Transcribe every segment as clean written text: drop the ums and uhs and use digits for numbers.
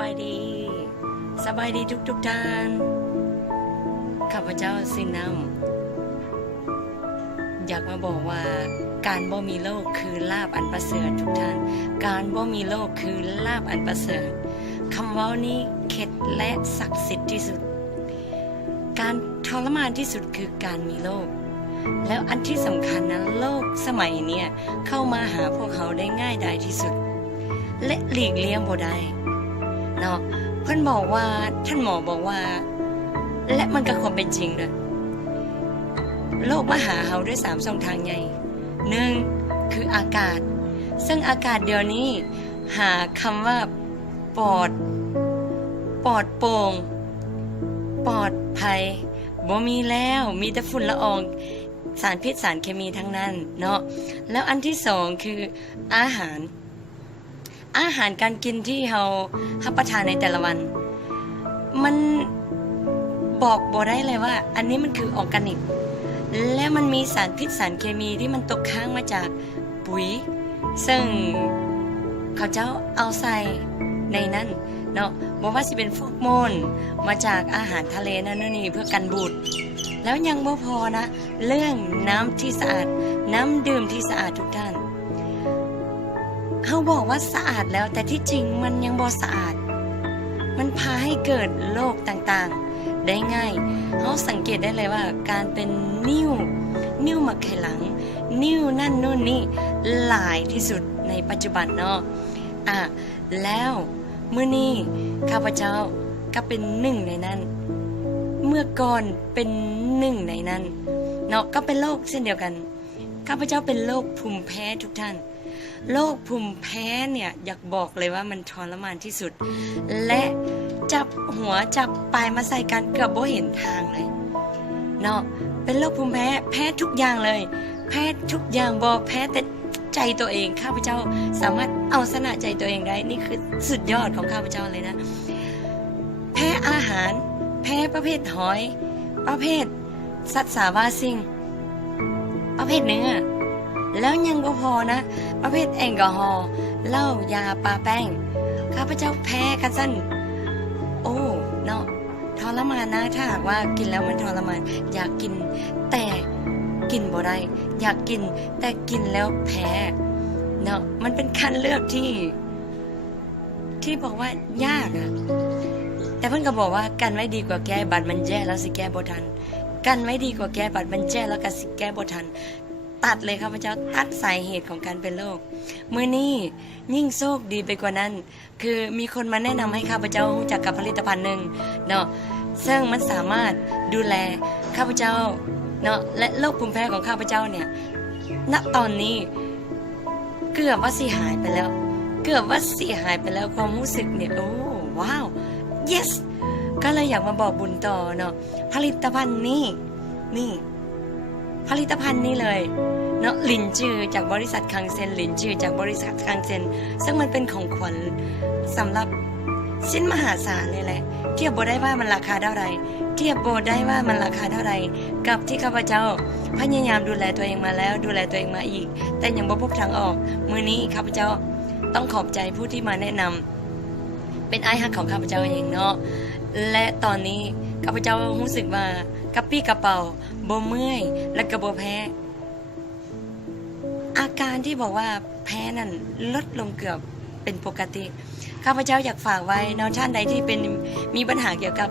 บายดีสบายดีทุกท่านข้าพเจ้าซินน้ำอยากมาบอกว่าการบ่มีโลกคือลาภอันประเสริฐทุกท่านการบ่มีโลกคือลาภอันประเสริฐคำว่านี้เข็ดและศักดิ์สิทธิ์ที่สุดการทรมานที่สุดคือการมีโลกแล้วอันที่สำคัญนะโลกสมัยเนี่ยเข้ามาหาพวกเขาได้ง่ายดายที่สุดและหลีกเลี่ยงบ่ได้เนาะเพื่อนบอกว่าท่านหมอบอกว่าและมันก็ความเป็นจริงเลยโลกมาหาเราด้วย3 ช่องทางใหญ่1คืออากาศซึ่งอากาศเดี๋ยวนี้หาคำว่าปลอดโปร่งปลอดภัยบ่มีแล้วมีแต่ฝุ่นละอองสารพิษสารเคมีทั้งนั้นเนาะแล้วอันที่2คืออาหารการกินที่เรารับประทานในแต่ละวันมันบอกบ่ได้เลยว่าอันนี้มันคือออร์แกนิกและมันมีสารพิษสารเคมีที่มันตกค้างมาจากปุ๋ยซึ่งเขาเจ้าเอาใส่ในนั้นเนาะบอกว่าสิเป็นฟอกโมนมาจากอาหารทะเลนั่นนี่เพื่อกันบูดแล้วยังบ่พอนะเรื่องน้ำที่สะอาดน้ำดื่มที่สะอาดทุกท่านเขาบอกว่าสะอาดแล้วแต่ที่จริงมันยังบ่สะอาดมันพาให้เกิดโรคต่างๆได้ง่ายเขาสังเกตได้เลยว่าการเป็นนิ่วมาไขหลังนิ่วนั่นนู่นนี่หลายที่สุดในปัจจุบันเนาะแล้วมื้อนี้ข้าพเจ้าก็เป็นหนึ่งในนั้นเมื่อก่อนเป็นหนึ่งในนั้นเนาะก็เป็นโรคเช่นเดียวกันข้าพเจ้าเป็นโรคภูมิแพ้ทุกท่านโรคภูมิแพ้เนี่ยอยากบอกเลยว่ามันทรมานที่สุดและจับหัวจับปลายมาใส่กันเกือบบ่เห็นทางเลยเนาะเป็นโรคภูมิแพ้ทุกอย่างเลยแพ้ทุกอย่างบ่แพ้แต่ใจตัวเองข้าพเจ้าสามารถเอาชนะใจตัวเองได้นี่คือสุดยอดของข้าพเจ้าเลยนะแพ้อาหารแพ้ประเภทหอยประเภทสัตว์สาวาสิ่งประเภทเนื้อแล้วยังบ่พอนะประเภทแอลกอฮอล์เหล้ายาปลาแป้งข้าพเจ้าแพ้กันสั้นโอ้เนาะทรมานนะถ้าหากว่ากินแล้วมันทรมานอยากกินแต่กินบ่ได้อยากกินแต่กินแล้วแพ้เนาะมันเป็นการเลือกที่บอกว่ายากอะแต่เพิ่นก็บอกว่ากันไว้ดีกว่าแก้บัดมันแย่แล้วสิแก้บ่ทันกันไว้ดีกว่าแก้บัดมันแย่แล้วก็สิแก้บ่ทันตัดเลยครับพระเจ้าตัดสาเหตุของการเป็นโรคมื้อนี้ยิ่งโชคดีไปกว่านั้นคือมีคนมาแนะนำให้ข้าพเจ้ารู้จักกับผลิตภัณฑ์หนึ่งเนาะซึ่งมันสามารถดูแลข้าพเจ้าเนาะและโรคภูมิแพ้ของข้าพเจ้าเนี่ยณตอนนี้เกือบว่าสิหายไปแล้วความรู้สึกเนี่ยโอ้ว้าว yes ก็เลยอยากมาบอกบุญต่อเนาะผลิตภัณฑ์นี้ผลิตภัณฑ์นี้เลยเนาะหลินจือจากบริษัทคังเซ็นหลินจือจากบริษัทคังเซ็นซึ่งมันเป็นของขวัญสำหรับชิ้นมหาศาลเลยแหละเทียบบ่ได้ว่ามันราคาเท่าไหร่กับที่ข้าพเจ้าพยายามดูแลตัวเองมาแล้วดูแลตัวเองมาอีกแต่ยังบ่พบทางออกมื้อนี้ข้าพเจ้าต้องขอบใจผู้ที่มาแนะนำเป็นไอ้ฮักของข้าพเจ้าเองเนาะและตอนนี้ข้าพเจ้ารู้สึกว่ากระปี้กระเป๋าบ่เมื่อยและก็บ่แพ้อาการที่บอกว่าแพ้นั่นลดลงเกือบเป็นปกติข้าพเจ้าอยากฝากไว้เนาะท่านใดที่มีปัญหาเกี่ยวกับ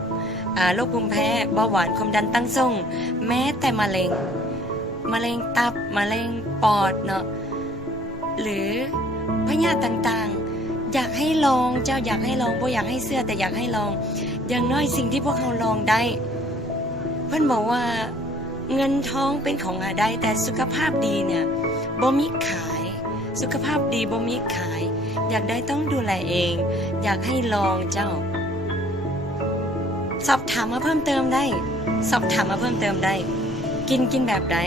โรคภูมิแพ้เบาหวานความดันตั้งทรงแม้แต่มะเร็งตับมะเร็งปอดเนาะหรือพยาธิต่างๆอยากให้ลองบ่อยากให้เชื่อแต่อยากให้ลองอย่างน้อยสิ่งที่พวกเราลองได้เพิ่นบอกว่าเงินทองเป็นของหาได้แต่สุขภาพดีเนี่ยบ่มีขายสุขภาพดีบ่มีขายอยากได้ต้องดูแลเองอยากให้ลองเจ้าสอบถามมาเพิ่มเติมได้กินแบบไหน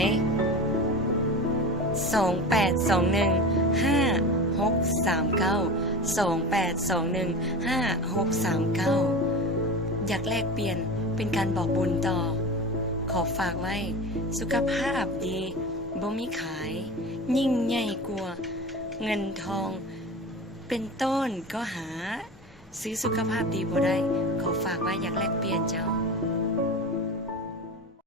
อยากแลกเปลี่ยนเป็นการบอกบุญต่อขอฝากไว้สุขภาพดีบ่มีขายยิ่งใหญ่กว่าเงินทองเป็นต้นก็หา ซื้อสุขภาพดีบ่ได้ขอฝากว่าอยากแลกเปลี่ยนเจ้า